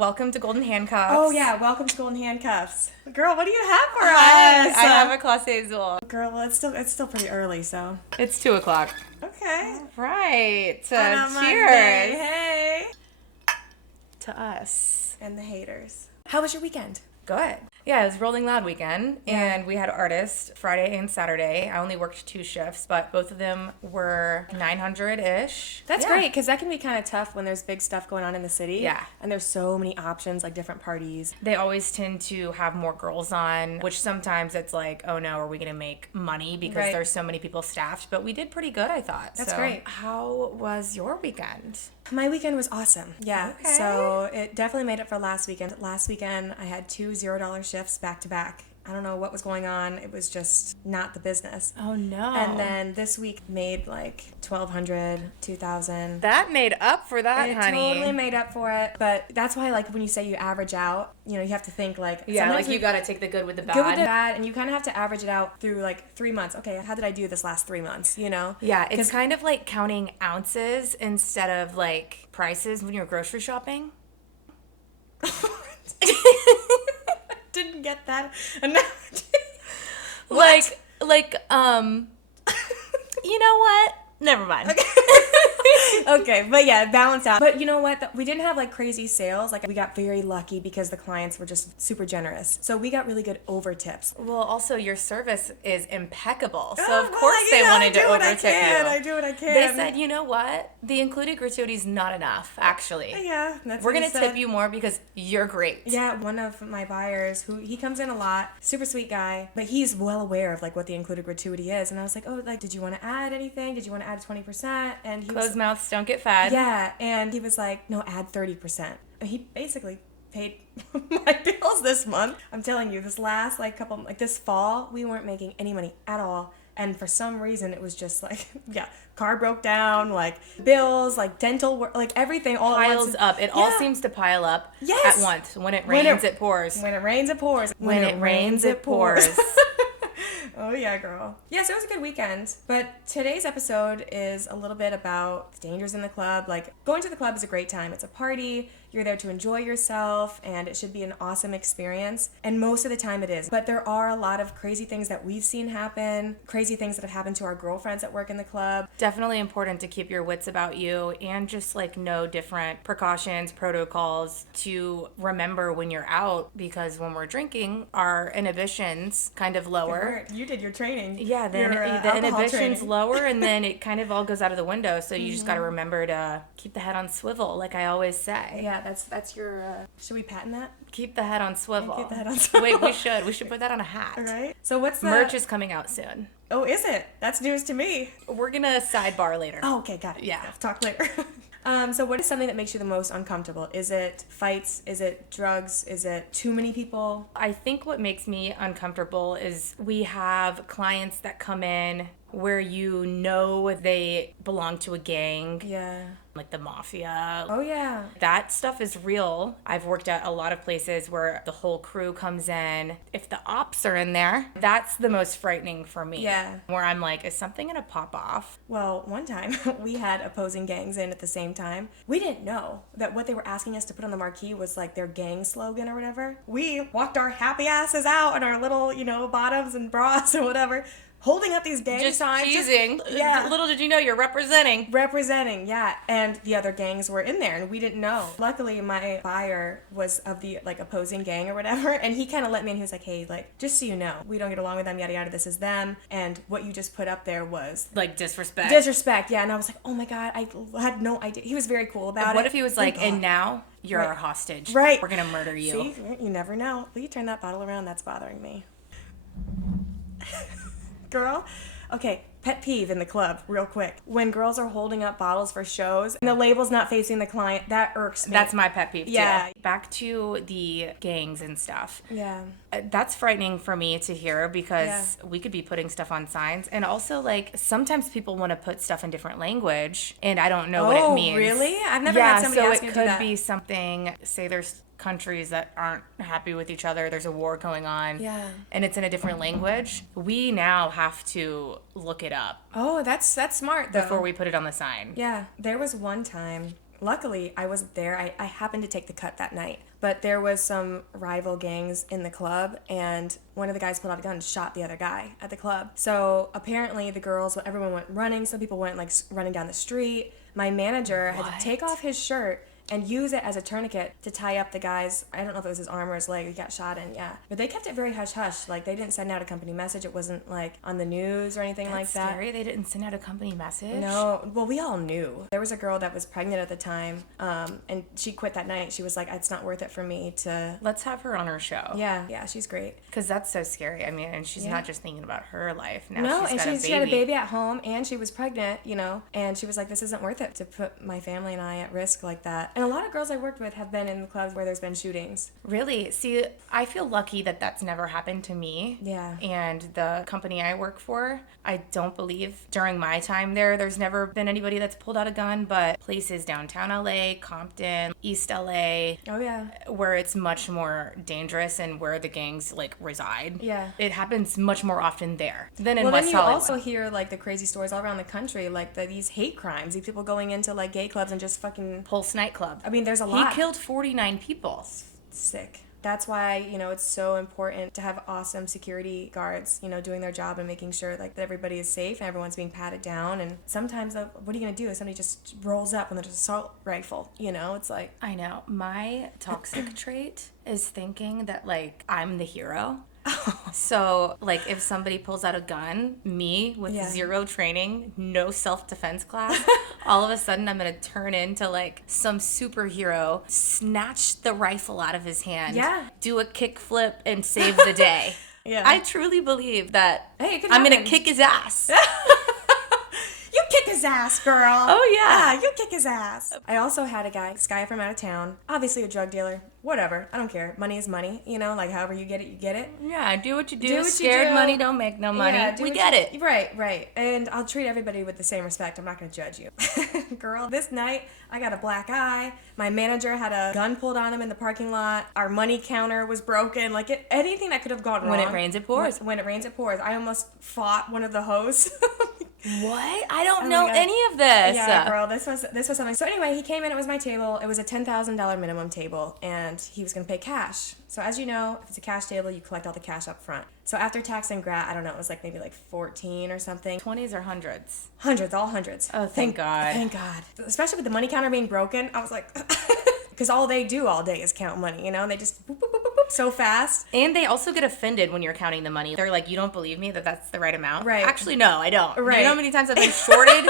welcome to Golden Handcuffs. Oh, yeah, welcome to Golden Handcuffs. Girl, what do you have for Hi, us? I have a Class Azul. Girl, well, it's still pretty early, so. It's 2 o'clock. Okay. All right. On a Cheers. Monday. Hey. To us. And the haters. How was your weekend? Good. Yeah, it was Rolling Loud weekend, and we had artists Friday and Saturday. I only worked 2 shifts, but both of them were 900-ish. That's great, because that can be kind of tough when there's big stuff going on in the city. Yeah. And there's so many options, like different parties. They always tend to have more girls on, which sometimes it's like, oh no, are we going to make money because there's so many people staffed? But we did pretty good, I thought. That's great. How was your weekend? My weekend was awesome. Yeah. Okay. So it definitely made up for last weekend. Last weekend, I had 2 $0 shifts back to back. I don't know what was going on. It was just not the business. Oh, no. And then this week made like $1,200, $2,000. That made up for that, honey. It totally made up for it. But that's why, like, when you say you average out, you know, you have to think, like... Yeah, like, you got to take the good with the bad. Good with the bad, and you kind of have to average it out through, like, 3 months. Okay, how did I do this last 3 months, you know? Yeah, it's kind of like counting ounces instead of, like, prices when you're grocery shopping. Didn't get that analogy. like, you know what? Never mind. Okay, but yeah, balance out. But you know what? We didn't have like crazy sales. Like we got very lucky because the clients were just super generous. So we got really good over tips. Well, also your service is impeccable. So of course they wanted to over tip you. I do what I can. They said, you know what? The included gratuity is not enough, actually. Yeah, that's We're what going to tip you more because you're great. Yeah, one of my buyers he comes in a lot, super sweet guy, but he's well aware of like what the included gratuity is. And I was like, oh, like, did you want to add anything? Did you want to add 20%? And he Closed mouths don't get fed. Yeah, and he was like, no, add 30%. He basically paid my bills this month. I'm telling you, this last this fall, we weren't making any money at all. And for some reason, it was just like, car broke down, like bills, like dental work, like everything all piles up. It all seems to pile up at once. When it rains, it pours. When it rains, it pours. When it rains, it pours. Oh, yeah, girl. Yeah, so it was a good weekend. But today's episode is a little bit about dangers in the club. Like, going to the club is a great time. It's a party. You're there to enjoy yourself, and it should be an awesome experience. And most of the time it is. But there are a lot of crazy things that we've seen happen, crazy things that have happened to our girlfriends that work in the club. Definitely important to keep your wits about you and just, like, know different precautions, protocols to remember when you're out, because when we're drinking, our inhibitions kind of lower. You did your training. Yeah, the inhibitions lower, and then it kind of all goes out of the window, so you just got to remember to keep the head on swivel, like I always say. Yeah, that's your... Should we patent that? Keep the head on swivel. Keep the head on swivel. Wait, we should put that on a hat. All right. So what's the... Merch is coming out soon. Oh, is it? That's news to me. We're gonna sidebar later. Oh, okay, got it. Yeah. Talk later. So what is something that makes you the most uncomfortable? Is it fights? Is it drugs? Is it too many people? I think what makes me uncomfortable is we have clients that come in where you know they belong to a gang. Yeah. Like the mafia. Oh, yeah. That stuff is real. I've worked at a lot of places where the whole crew comes in. If the ops are in there, that's the most frightening for me. Yeah. Where I'm like, is something gonna pop off? Well, one time we had opposing gangs in at the same time. We didn't know that what they were asking us to put on the marquee was like their gang slogan or whatever. We walked our happy asses out in our little, bottoms and bras and whatever, holding up these gang signs. Cheesing. Yeah. Little did you know you're representing. Representing, yeah. And the other gangs were in there, and we didn't know. Luckily, my buyer was of the, opposing gang or whatever, and he kind of let me in. He was like, hey, just so you know, we don't get along with them, yada, yada. This is them. And what you just put up there was... disrespect. Disrespect, yeah. And I was like, oh, my God, I had no idea. He was very cool about it. What if he was like, and now you're our hostage. Right. We're going to murder you. See, you never know. Will you turn that bottle around? That's bothering me. Girl. Okay, pet peeve in the club, real quick. When girls are holding up bottles for shows and the label's not facing the client, that irks me. That's my pet peeve, yeah. too. Back to the gangs and stuff. Yeah. That's frightening for me to hear because we could be putting stuff on signs. And also, sometimes people want to put stuff in different language, and I don't know what it means. Oh, really? I've never had somebody ask me to do that. So it could be something, say there's countries that aren't happy with each other, there's a war going on, and it's in a different language. We now have to look it up. Oh, that's smart, though. Before we put it on the sign. Yeah. There was one time Luckily, I wasn't there. I happened to take the cut that night. But there was some rival gangs in the club, and one of the guys pulled out a gun and shot the other guy at the club. So apparently the girls, everyone went running. Some people went like running down the street. My manager had to take off his shirt and use it as a tourniquet to tie up the guy's, I don't know if it was his arm or his leg he got shot in, yeah. But they kept it very hush-hush. Like, they didn't send out a company message. It wasn't, like, on the news or anything like that. That's scary. They didn't send out a company message? No. Well, we all knew. There was a girl that was pregnant at the time, and she quit that night. She was like, it's not worth it for me to... Let's have her on our show. Yeah, she's great. Because that's so scary. I mean, and she's not just thinking about her life. Now no, she's got a baby. She had a baby at home, and she was pregnant, and she was like, this isn't worth it to put my family and I at risk like that. And a lot of girls I worked with have been in the clubs where there's been shootings. Really? See, I feel lucky that that's never happened to me. Yeah. And the company I work for, I don't believe during my time there's never been anybody that's pulled out a gun, but places downtown LA, Compton, East LA. Oh, yeah. Where it's much more dangerous and where the gangs like reside. Yeah. It happens much more often there than in West West Hollywood. Hollywood. Also hear like the crazy stories all around the country, like these hate crimes, these people going into like gay clubs and just fucking... Pulse nightclub. I mean, there's a lot. He killed 49 people. Sick. That's why, it's so important to have awesome security guards, doing their job and making sure like that everybody is safe and everyone's being patted down. And sometimes, what are you going to do if somebody just rolls up with an assault rifle? It's like... I know. My toxic trait is thinking that like I'm the hero. So, like, if somebody pulls out a gun, me with zero training, no self-defense class, all of a sudden I'm going to turn into, like, some superhero, snatch the rifle out of his hand, do a kickflip, and save the day. I truly believe that I'm going to kick his ass. You kick his ass, girl. Oh, yeah. You kick his ass. I also had a guy, this guy from out of town, obviously a drug dealer. Whatever. I don't care. Money is money. Like however you get it, you get it. Yeah, do what you do. Scared money don't make no money. Yeah, we get it. Right. And I'll treat everybody with the same respect. I'm not going to judge you. Girl, this night, I got a black eye. My manager had a gun pulled on him in the parking lot. Our money counter was broken. Like, anything that could have gone wrong. When it rains, it pours. When it rains, it pours. I almost fought one of the hosts. What? I don't know any of this. Yeah, girl, this was something. So anyway, he came in, it was my table. It was a $10,000 minimum table, and he was going to pay cash. So as you know, if it's a cash table, you collect all the cash up front. So after tax and grat, I don't know, it was like maybe like 14 or something. 20s or hundreds? Hundreds, all hundreds. Oh, thank God. Thank God. Especially with the money counter being broken, I was like... Because all they do all day is count money, and they just boop, boop, boop, boop, boop, so fast. And they also get offended when you're counting the money. They're like, you don't believe me that that's the right amount? Right. Actually, no, I don't. Right. You know how many times I've been shorted?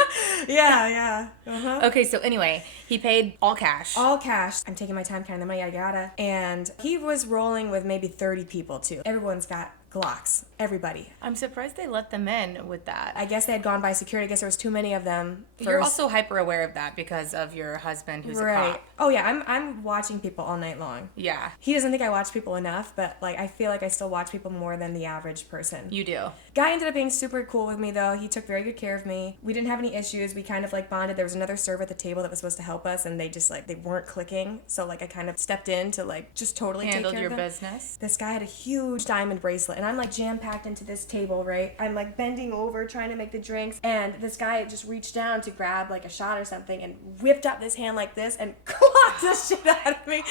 Yeah. Uh-huh. Okay, so anyway, he paid all cash. All cash. I'm taking my time counting the money, yada, yada. And he was rolling with maybe 30 people, too. Everyone's got Glocks. Everybody. I'm surprised they let them in with that. I guess they had gone by security. I guess there was too many of them. You're also hyper aware of that because of your husband who's a cop. Oh yeah, I'm watching people all night long. Yeah. He doesn't think I watch people enough, but like I feel like I still watch people more than the average person. You do. Guy ended up being super cool with me though. He took very good care of me. We didn't have any issues. We kind of like bonded. There was another server at the table that was supposed to help us, and they just like they weren't clicking. So like I kind of stepped in to like just totally handled take care of them. your business. This guy had a huge diamond bracelet, and I'm like jam-packed into this table, right? I'm like bending over trying to make the drinks, and this guy just reached down to grab like a shot or something and whipped up this hand like this and clocked the shit out of me.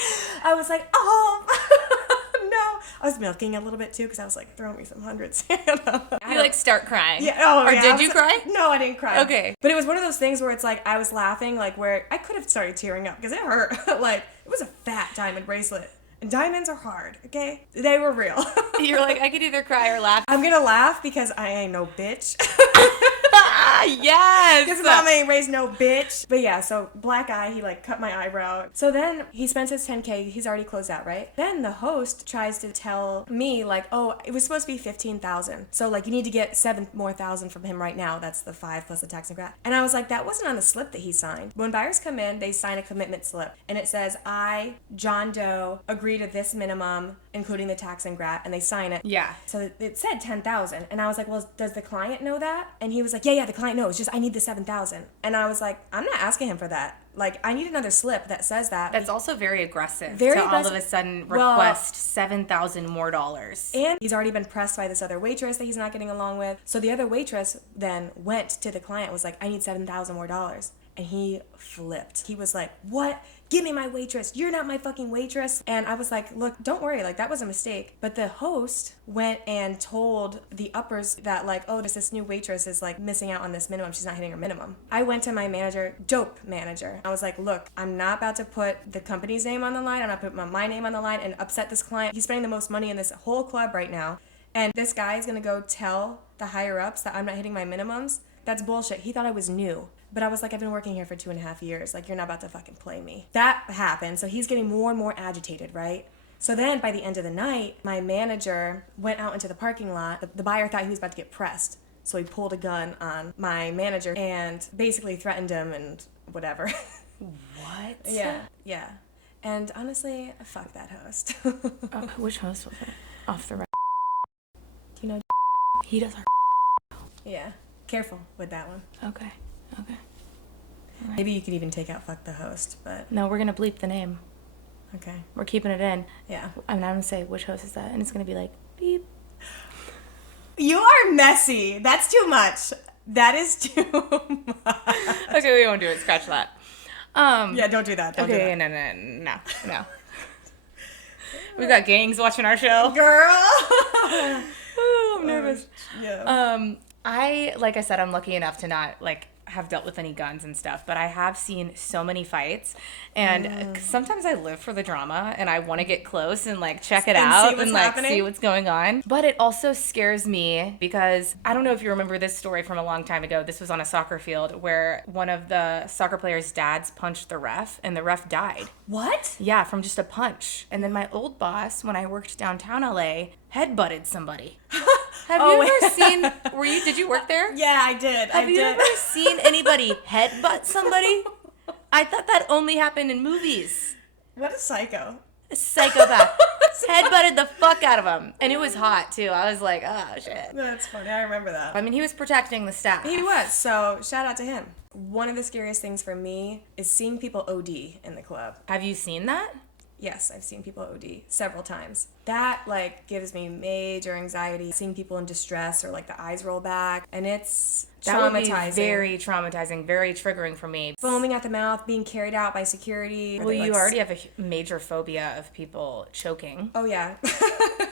I was like, oh no. I was milking a little bit too because I was like, throw me some hundreds. You like start crying. Yeah. Oh, or yeah. did you cry? No, I didn't cry. Okay. But it was one of those things where it's like I was laughing like where I could have started tearing up because it hurt. Like it was a fat diamond bracelet. And diamonds are hard, okay? They were real. You're like, I could either cry or laugh. I'm gonna laugh because I ain't no bitch. Yes! Because mama ain't raised no bitch. But yeah, so black eye, he like cut my eyebrow. So then he spends his $10K, he's already closed out, right? Then the host tries to tell me like, oh, it was supposed to be $15,000. So like you need to get $7,000 more from him right now. That's the 5 plus the tax and grat. And I was like, that wasn't on the slip that he signed. When buyers come in, they sign a commitment slip. And it says, I, John Doe, agree to this minimum, including the tax and grat, and they sign it. Yeah. So it said $10,000. And I was like, well, does the client know that? And he was like, yeah, the client knows. Just I need the $7,000. And I was like, I'm not asking him for that. Like, I need another slip that says that. That's also very aggressive. All of a sudden request $7,000 more dollars. And he's already been pressed by this other waitress that he's not getting along with. So the other waitress then went to the client, was like, I need $7,000 more dollars. and he flipped. He was like, what? Give me my waitress. You're not my fucking waitress. And I was like, look, don't worry. Like, that was a mistake. But the host went and told the uppers that, like, oh, there's this new waitress is, like, missing out on this minimum. She's not hitting her minimum. I went to my manager, dope manager. I was like, look, I'm not about to put the company's name on the line. I'm not putting my name on the line and upset this client. He's spending the most money in this whole club right now. And this guy is going to go tell the higher-ups that I'm not hitting my minimums. That's bullshit. He thought I was new. But I was like, I've been working here for 2.5 years. Like, you're not about to fucking play me. That happened. So he's getting more and more agitated, right? So then by the end of the night, my manager went out into the parking lot. The buyer thought he was about to get pressed. So he pulled a gun on my manager and basically threatened him and whatever. What? Yeah. And honestly, fuck that host. Which host was it? Off the record. Do you know? He does our. Yeah. Careful with that one. Okay. Right. Maybe you could even take out fuck the host, but... No, we're going to bleep the name. Okay. We're keeping it in. Yeah. I'm going to say, which host is that? And it's going to be like, beep. You are messy. That's too much. That is too much. Okay, we won't do it. Scratch that. Yeah, don't do that. Don't do that. No. We got gangs watching our show. Girl! Ooh, I'm nervous. Yeah. Like I said, I'm lucky enough to not, like, have dealt with any guns and stuff, but I have seen so many fights, and sometimes I live for the drama and I want to get close and like check it out and like see what's going on. But it also scares me because I don't know if you remember this story from a long time ago. This was on a soccer field where one of the soccer players' dads punched the ref and the ref died. What? Yeah, from just a punch. And then my old boss, when I worked downtown LA, headbutted somebody. Have you ever seen, did you work there? Yeah, I did. Have you ever seen anybody headbutt somebody? I thought that only happened in movies. What a psycho. A psychopath. Headbutted the fuck out of him. And it was hot, too. I was like, oh, shit. That's funny. I remember that. I mean, he was protecting the staff. He was, so shout out to him. One of the scariest things for me is seeing people OD in the club. Have you seen that? Yes, I've seen people OD several times. That, like, gives me major anxiety, seeing people in distress or, like, the eyes roll back. And it's traumatizing. That would be very traumatizing, very triggering for me. Foaming at the mouth, being carried out by security. Well, you already have a major phobia of people choking. Oh, yeah.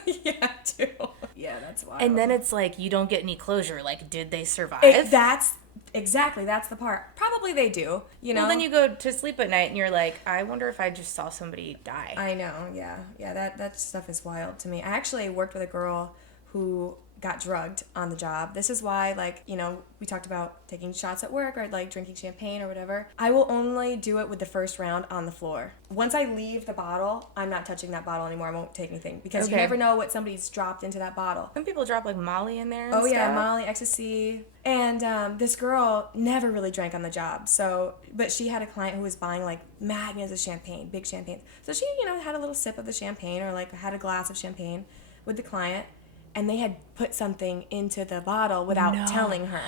Yeah, I do. Yeah, that's wild. And then it's like, you don't get any closure. Like, did they survive? That's the part. Probably they do, you know? Well, then you go to sleep at night and you're like, I wonder if I just saw somebody die. I know, yeah. Yeah, that stuff is wild to me. I actually worked with a girl who got drugged on the job. This is why, like, you know, we talked about taking shots at work or, like, drinking champagne or whatever. I will only do it with the first round on the floor. Once I leave the bottle, I'm not touching that bottle anymore. I won't take anything because you never know what somebody's dropped into that bottle. Some people drop, like, Molly in there and stuff. Yeah, stuff. Molly, ecstasy. And this girl never really drank on the job. But she had a client who was buying, like, magnums of champagne, big champagne. So she, you know, had a little sip of the champagne or, like, had a glass of champagne with the client. And they had put something into the bottle without telling her.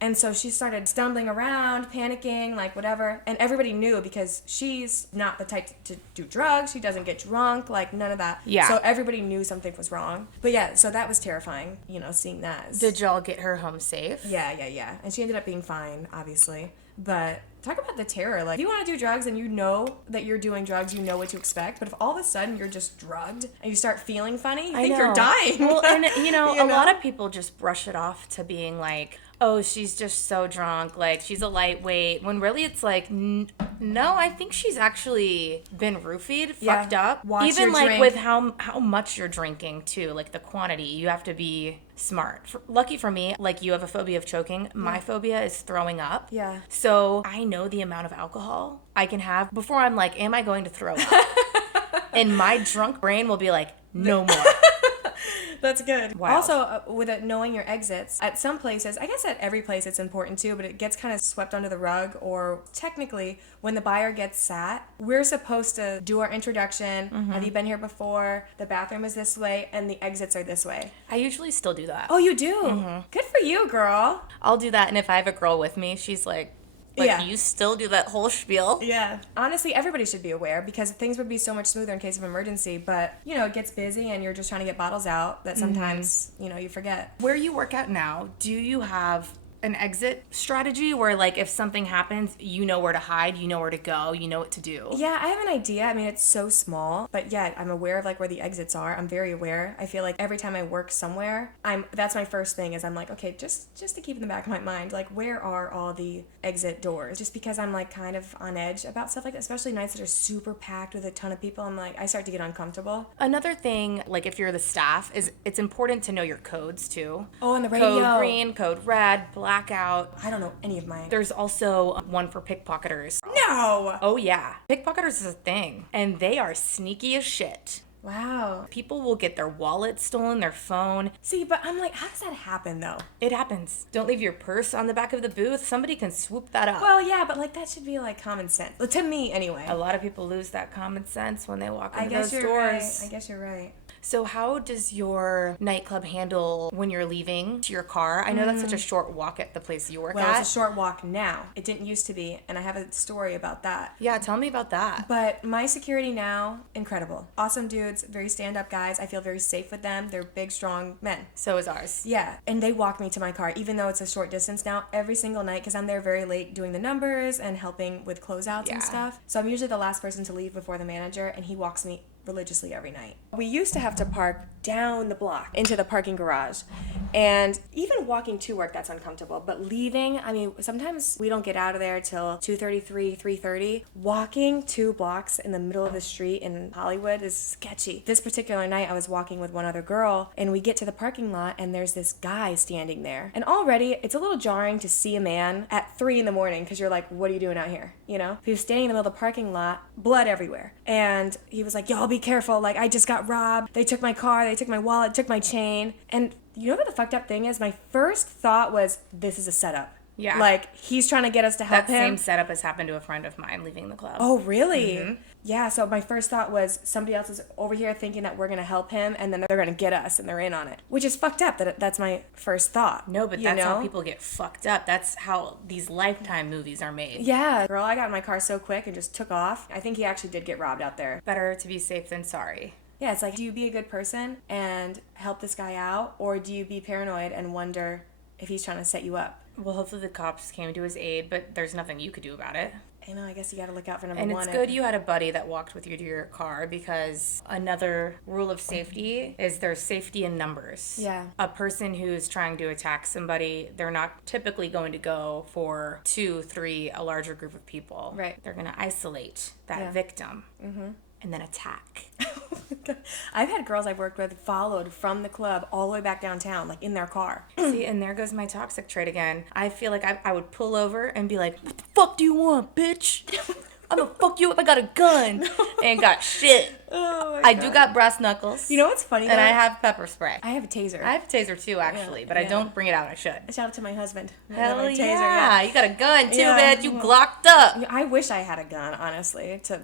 And so she started stumbling around, panicking, like whatever. And everybody knew because she's not the type to do drugs. She doesn't get drunk, like none of that. Yeah. So everybody knew something was wrong. But yeah, so that was terrifying, you know, seeing that. Did y'all get her home safe? Yeah. And she ended up being fine, obviously. But talk about the terror. Like, if you want to do drugs and you know that you're doing drugs, you know what to expect. But if all of a sudden you're just drugged and you start feeling funny, you think you're dying. Well, and, you know, a lot of people just brush it off to being like, oh, she's just so drunk, like, she's a lightweight. When really it's like, no, I think she's actually been roofied, fucked up. Watch even, your like, drink. with how much you're drinking, too, like, the quantity. You have to be smart. Lucky for me, like, you have a phobia of choking. My phobia is throwing up. Yeah. So I know the amount of alcohol I can have before I'm like, am I going to throw up? And my drunk brain will be like, no more. That's good. Wow. Also, with it, knowing your exits, at some places, I guess at every place it's important too, but it gets kind of swept under the rug, or technically, when the buyer gets sat, we're supposed to do our introduction. Mm-hmm. Have you been here before? The bathroom is this way, and the exits are this way. I usually still do that. Oh, you do? Mm-hmm. Good for you, girl. I'll do that, and if I have a girl with me, she's like, you still do that whole spiel? Yeah. Honestly, everybody should be aware because things would be so much smoother in case of emergency. But, you know, it gets busy and you're just trying to get bottles out that sometimes, you know, you forget. Where you work out now, do you have an exit strategy where, like, if something happens, you know where to hide, you know where to go, you know what to do? Yeah, I have an idea. I mean, it's so small, but yeah, I'm aware of like where the exits are. I'm very aware. I feel like every time I work somewhere, that's my first thing is I'm like, okay, just to keep in the back of my mind, like where are all the exit doors? Just because I'm like kind of on edge about stuff like that, especially nights that are super packed with a ton of people. I'm like, I start to get uncomfortable. Another thing, like if you're the staff, is it's important to know your codes too. Oh, and the radio. Code green, code red, blackout. I don't know any of mine. There's also one for pickpocketers. No! Oh yeah. Pickpocketers is a thing. And they are sneaky as shit. Wow. People will get their wallet stolen, their phone. See, but I'm like, how does that happen though? It happens. Don't leave your purse on the back of the booth. Somebody can swoop that up. Well, yeah, but like that should be like common sense. To me, anyway. A lot of people lose that common sense when they walk into those doors. Right. I guess you're right. So how does your nightclub handle when you're leaving to your car? I know that's such a short walk at the place you work at. Well, it's a short walk now. It didn't used to be, and I have a story about that. Yeah, tell me about that. But my security now, incredible. Awesome dudes, very stand-up guys. I feel very safe with them. They're big, strong men. So is ours. Yeah, and they walk me to my car, even though it's a short distance now, every single night, because I'm there very late doing the numbers and helping with closeouts and stuff. So I'm usually the last person to leave before the manager, and he walks me religiously every night. We used to have to park down the block into the parking garage, and even walking to work, that's uncomfortable, but leaving, I mean, sometimes we don't get out of there till 2:33, 3:30. Walking 2 blocks in the middle of the street in Hollywood is sketchy. This particular night I was walking with one other girl, and we get to the parking lot and there's this guy standing there, and already it's a little jarring to see a man at 3 in the morning because you're like, what are you doing out here, you know? He was standing in the middle of the parking lot, blood everywhere, and he was like, y'all be careful, like I just got robbed, they took my car, they took my wallet, took my chain. And you know what the fucked up thing is? My first thought was, this is a setup. Yeah. Like, he's trying to get us to help him. That same setup has happened to a friend of mine leaving the club. Oh, really? Mm-hmm. Yeah, so my first thought was somebody else is over here thinking that we're going to help him, and then they're going to get us, and they're in on it. Which is fucked up. That's my first thought. No, but that's how people get fucked up. That's how these Lifetime movies are made. Yeah. Girl, I got in my car so quick and just took off. I think he actually did get robbed out there. Better to be safe than sorry. Yeah, it's like, do you be a good person and help this guy out, or do you be paranoid and wonder if he's trying to set you up? Well, hopefully the cops came to his aid, but there's nothing you could do about it. I know, I guess you gotta look out for number one. And it's good you had a buddy that walked with you to your car, because another rule of safety is there's safety in numbers. Yeah. A person who's trying to attack somebody, they're not typically going to go for 2, 3, a larger group of people. Right. They're going to isolate that victim and then attack. I've had girls I've worked with followed from the club all the way back downtown, like in their car. See, and there goes my toxic trait again. I feel like I would pull over and be like, what the fuck do you want, bitch? I'm gonna fuck you up. I got a gun. Ain't got shit. Oh I do got brass knuckles. You know what's funny? And I have pepper spray. I have a taser. I have a taser too, actually, but I don't bring it out. I should. Shout out to my husband. Hell taser, yeah. You got a gun too, Yeah. bitch. You glocked up. I wish I had a gun, honestly. Okay.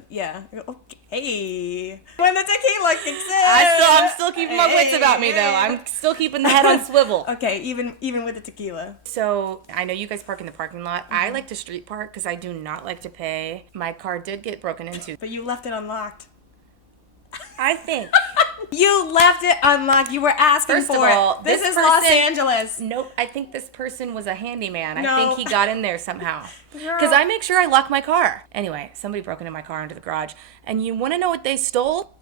When the tequila kicks in. I'm still keeping my wits about me, though. I'm still keeping the head on swivel. Okay, even with the tequila. So, I know you guys park in the parking lot. I like to street park because I do not like to pay. My car did get broken into. But you left it unlocked. I think. You left it unlocked. You were asking First for of all, it. This is person, Los Angeles. Nope. I think this person was a handyman. No. I think he got in there somehow. Because I make sure I lock my car. Anyway, somebody broke into my car into the garage. And you want to know what they stole?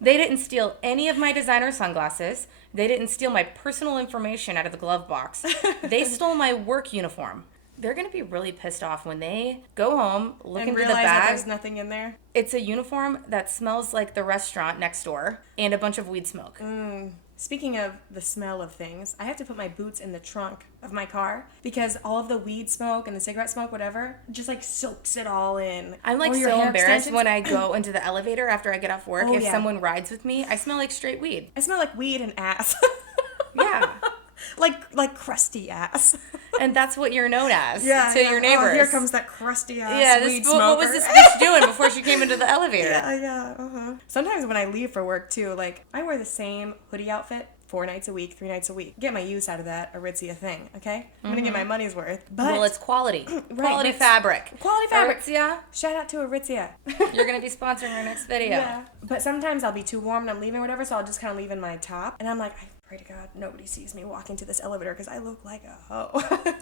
They didn't steal any of my designer sunglasses. They didn't steal my personal information out of the glove box. They stole my work uniform. They're going to be really pissed off when they go home, look and into the realize that bag. there's nothing in there. It's a uniform that smells like the restaurant next door and a bunch of weed smoke. Speaking of the smell of things, I have to put my boots in the trunk of my car because all of the weed smoke and the cigarette smoke, whatever, just like soaks it all in. I'm like so embarrassed when I go into the elevator after I get off work. If someone rides with me, I smell like straight weed. I smell like weed and ass. Yeah. like crusty ass. And that's what you're known as to your neighbors. Oh, here comes that crusty ass weed smoker. What was this bitch doing before she came into the elevator? Yeah. Sometimes when I leave for work too, like I wear the same hoodie outfit 4 nights a week, 3 nights a week. Get my use out of that Aritzia thing, okay? I'm gonna get my money's worth. But well, it's quality. Right, Quality fabric. Quality fabric. Aritzia. Shout out to Aritzia. You're gonna be sponsoring our next video. Yeah. But sometimes I'll be too warm and I'm leaving or whatever, so I'll just kind of leave in my top. And I'm like, I Pray to God nobody sees me walking to this elevator because I look like a hoe.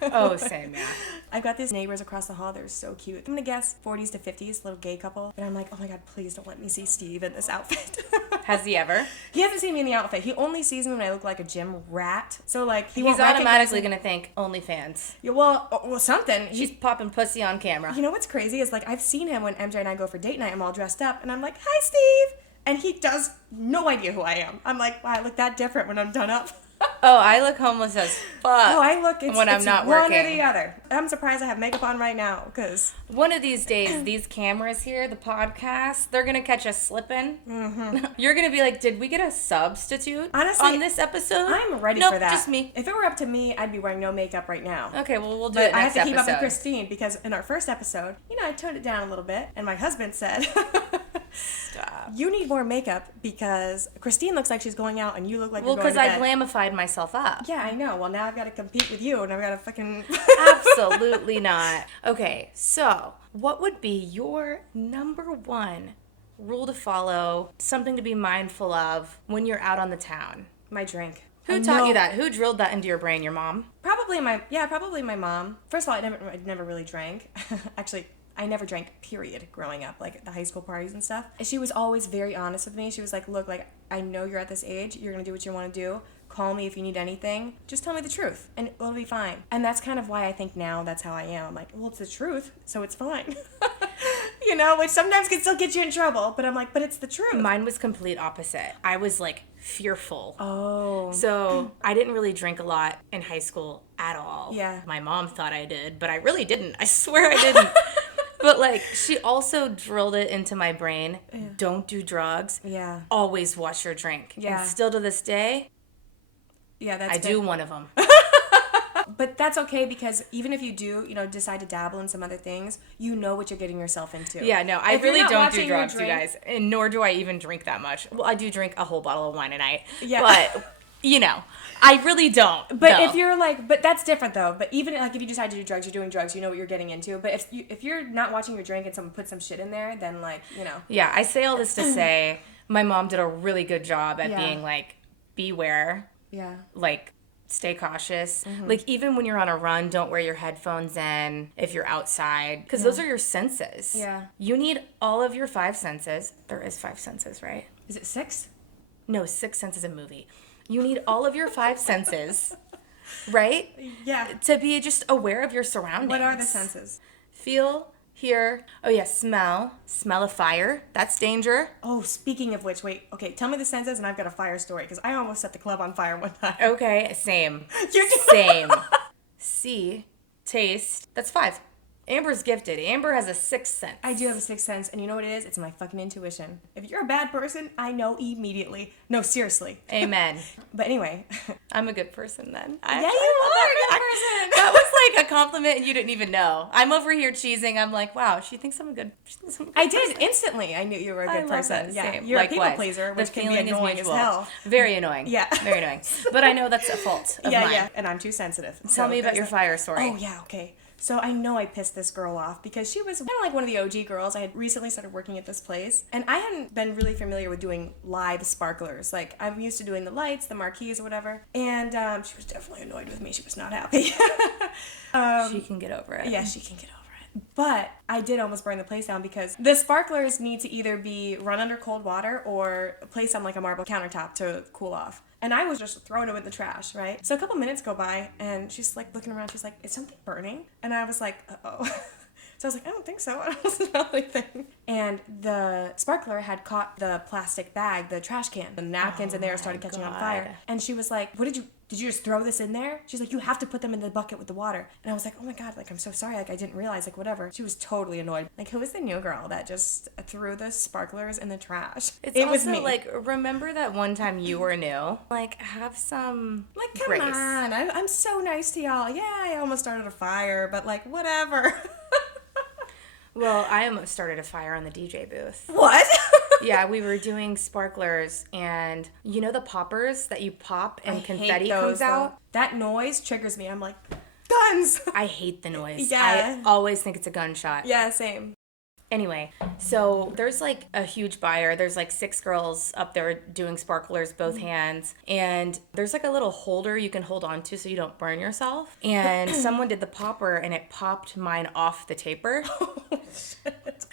Oh, same, yeah. I've got these neighbors across the hall. They're so cute. I'm gonna guess 40s to 50s, little gay couple. And I'm like, oh my God, please don't let me see Steve in this outfit. Has he ever? He hasn't seen me in the outfit. He only sees me when I look like a gym rat. So like He's won't automatically gonna think OnlyFans. Yeah, well, something. She's popping pussy on camera. You know what's crazy is like I've seen him when MJ and I go for date night. I'm all dressed up, and I'm like, "Hi, Steve," and he does no idea who I am. I'm like, wow, I look that different when I'm done up. Oh, I look homeless as fuck. Oh, I look when I'm not one working. or the other. I'm surprised I have makeup on right now because one of these days, these cameras here, the podcast, they're gonna catch us slipping. Mm-hmm. You're gonna be like, "Did we get a substitute honestly on this episode?" I'm ready nope, for that. Just me. If it were up to me, I'd be wearing no makeup right now. Okay, well we'll do but it next I have to keep episode. up with Christine because in our first episode, I toned it down a little bit, and my husband said. You need more makeup because Christine looks like she's going out and you look like you're going to bed. Well, because I glamified myself up. Yeah, I know. Well, now I've got to compete with you and I've got to fucking... Absolutely not. Okay, so what would be your number one rule to follow, something to be mindful of when you're out on the town? My drink. Who taught you that? Who drilled that into your brain? Your mom? Probably my mom. First of all, I never really drank. Actually, I never drank, period, growing up, like at the high school parties and stuff. She was always very honest with me. She was like, look, like, I know you're at this age. You're going to do what you want to do. Call me if you need anything. Just tell me the truth, and it'll be fine. And that's kind of why I think now that's how I am. I'm like, well, it's the truth, so it's fine. Which sometimes can still get you in trouble. But I'm like, but it's the truth. Mine was complete opposite. I was, like, fearful. Oh. So I didn't really drink a lot in high school at all. Yeah. My mom thought I did, but I really didn't. I swear I didn't. But, like, she also drilled it into my brain. Yeah. Don't do drugs. Yeah. Always watch your drink. Yeah. And still to this day, yeah, I do one of them. But that's okay because even if you do, decide to dabble in some other things, you know what you're getting yourself into. Yeah, no, I really don't do drugs, drink, you guys. And nor do I even drink that much. Well, I do drink a whole bottle of wine a night. Yeah. But... I really don't. But though. if you're like, but that's different though. But even like if you decide to do drugs, you're doing drugs. You know what you're getting into. But if you're not watching your drink and someone puts some shit in there, then like Yeah, I say all this to say my mom did a really good job at Yeah. being like, beware. Yeah. Like, stay cautious. Mm-hmm. Like, even when you're on a run, don't wear your headphones in if you're outside. Because those are your senses. Yeah. You need all of your 5 senses. There is 5 senses, right? Is it 6? No, 6 senses a movie. You need all of your 5 senses, right? Yeah. To be just aware of your surroundings. What are the senses? Feel, hear, smell of fire. That's danger. Oh, speaking of which, wait, okay, tell me the senses and I've got a fire story because I almost set the club on fire one time. Okay, same. You do? Same. See, taste. That's 5. Amber's gifted. Amber has a 6th sense. I do have a 6th sense, and you know what it is? It's my fucking intuition. If you're a bad person, I know immediately. No, seriously. Amen. But anyway. I'm a good person then. Yeah, you are a good person. That was like a compliment and you didn't even know. I'm over here cheesing. I'm like, wow, she thinks I'm a good person. I did. Instantly, I knew you were a good person. That. Yeah, Same. you're Likewise. a people pleaser, which can be annoying as hell. Very annoying. Yeah. Very annoying. But I know that's a fault of mine. Yeah, and I'm too sensitive. Tell me about your fire story. Oh, yeah, okay. So I know I pissed this girl off because she was kind of like one of the OG girls. I had recently started working at this place, and I hadn't been really familiar with doing live sparklers. Like, I'm used to doing the lights, the marquees, or whatever. And she was definitely annoyed with me. She was not happy. She can get over it. Yeah, she can get over it. But I did almost burn the place down because the sparklers need to either be run under cold water or placed on like a marble countertop to cool off. And I was just throwing them in the trash, right? So a couple minutes go by, and she's like looking around. She's like, "Is something burning?" And I was like, "Uh-oh." So I was like, "I don't think so. I don't smell anything." And the sparkler had caught the plastic bag, the trash can. The napkins in there started catching on fire. And she was like, did you just throw this in there? She's like, "You have to put them in the bucket with the water." And I was like, "Oh my God, like, I'm so sorry. Like, I didn't realize, like, whatever." She was totally annoyed. Like, who is the new girl that just threw the sparklers in the trash? It was me. Like, remember that one time you were new? Like, have some like, come grace. on. I'm so nice to y'all. Yeah, I almost started a fire, but like, whatever. Well, I almost started a fire on the DJ booth. What? Yeah, we were doing sparklers, and you know the poppers that you pop and confetti comes out? That noise triggers me. I'm like, guns! I hate the noise. Yeah. I always think it's a gunshot. Yeah, same. Anyway, so there's like a huge buyer. There's like 6 girls up there doing sparklers, both hands. And there's like a little holder you can hold on to so you don't burn yourself. And someone did the popper and it popped mine off the taper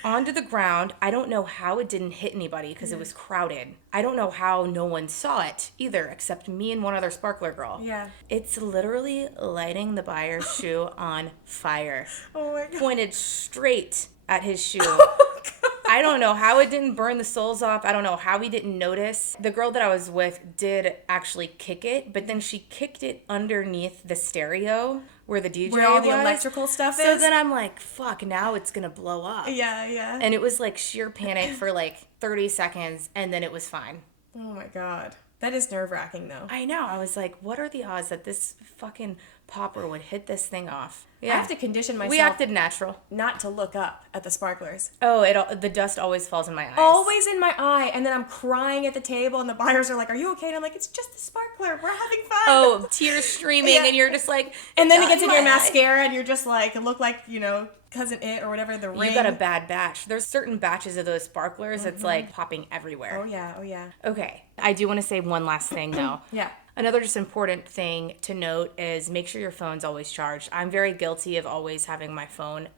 onto the ground. I don't know how it didn't hit anybody because it was crowded. I don't know how no one saw it either except me and one other sparkler girl. Yeah. It's literally lighting the buyer's shoe on fire. Oh my God. Pointed straight at his shoe. Oh, God. I don't know how it didn't burn the soles off. I don't know how he didn't notice. The girl that I was with did actually kick it, but then she kicked it underneath the stereo where the DJ Where all the was. electrical stuff is? So then I'm like, fuck, now it's gonna blow up. Yeah. And it was like sheer panic for like 30 seconds, and then it was fine. Oh my God. That is nerve-wracking, though. I know. I was like, what are the odds that this fucking popper would hit this thing off? I have to condition myself We acted natural. not to look up at the sparklers. Oh, the dust always falls in my eyes. Always in my eye, and then I'm crying at the table, and the buyers are like, "Are you okay?" And I'm like, "It's just a sparkler. We're having fun." Oh, tears streaming, Yeah. and you're just like... And then it gets in your my eye. mascara, and you're just like, it look like, Cousin It or whatever, the ring. You got a bad batch. There's certain batches of those sparklers that's like popping everywhere. Oh yeah. Okay. I do want to say one last thing though. Yeah. Another just important thing to note is make sure your phone's always charged. I'm very guilty of always having my phone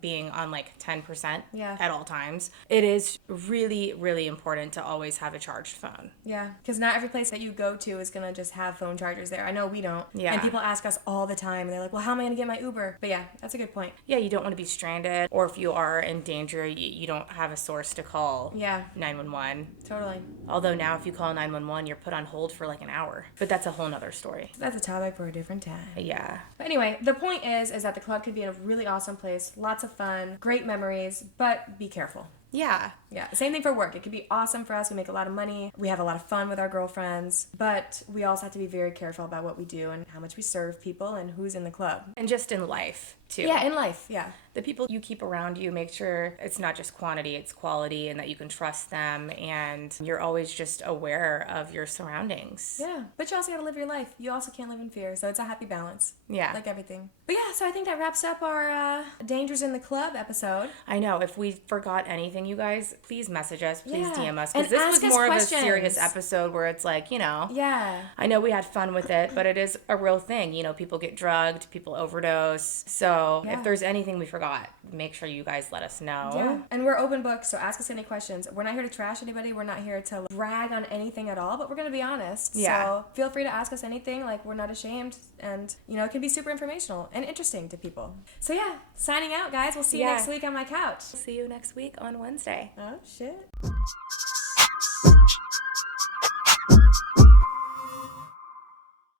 being on like 10% at all times. It is really, really important to always have a charged phone. Yeah, because not every place that you go to is going to just have phone chargers there. I know we don't. Yeah. And people ask us all the time, and they're like, well, how am I going to get my Uber? But yeah, that's a good point. Yeah, you don't want to be stranded, or if you are in danger, you don't have a source to call 911. Totally. Although now if you call 911, you're put on hold for like an hour. But that's a whole nother story. That's a topic for a different time. Yeah. But anyway, the point is that the club could be a really awesome place, lots of fun, great memories, but be careful. Yeah. Yeah, same thing for work. It could be awesome for us. We make a lot of money. We have a lot of fun with our girlfriends. But we also have to be very careful about what we do and how much we serve people and who's in the club. And just in life, too. Yeah, in life, yeah. The people you keep around you, make sure it's not just quantity, it's quality, and that you can trust them, and you're always just aware of your surroundings. Yeah, but you also gotta live your life. You also can't live in fear, so it's a happy balance. Yeah. Like everything. But yeah, so I think that wraps up our Dangers in the Club episode. I know. If we forgot anything, you guys, please message us. Please Yeah. DM us. And Because this ask was us more questions. of a serious episode where it's like, Yeah. I know we had fun with it, but it is a real thing. People get drugged, people overdose. So Yeah. if there's anything we forgot, make sure you guys let us know. Yeah, and we're open books, so ask us any questions. We're not here to trash anybody. We're not here to brag on anything at all, but we're going to be honest. Yeah. So feel free to ask us anything. Like, we're not ashamed, and, it can be super informational and interesting to people. So yeah, signing out, guys. We'll see you next week on my couch. See you next week on Wednesday. Oh, shit.